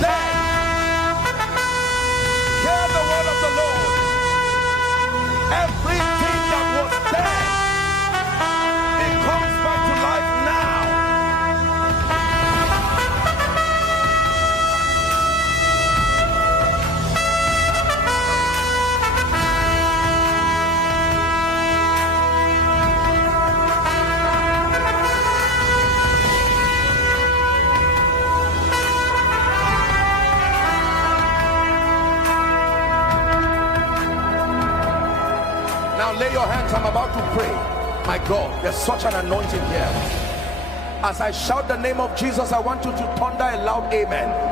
dead, hear the word of the Lord. Everything that was dead, it comes back to life now. Now lay your hands, I'm about to pray. My God, there's such an anointing here. As I shout the name of Jesus, I want you to thunder a loud amen.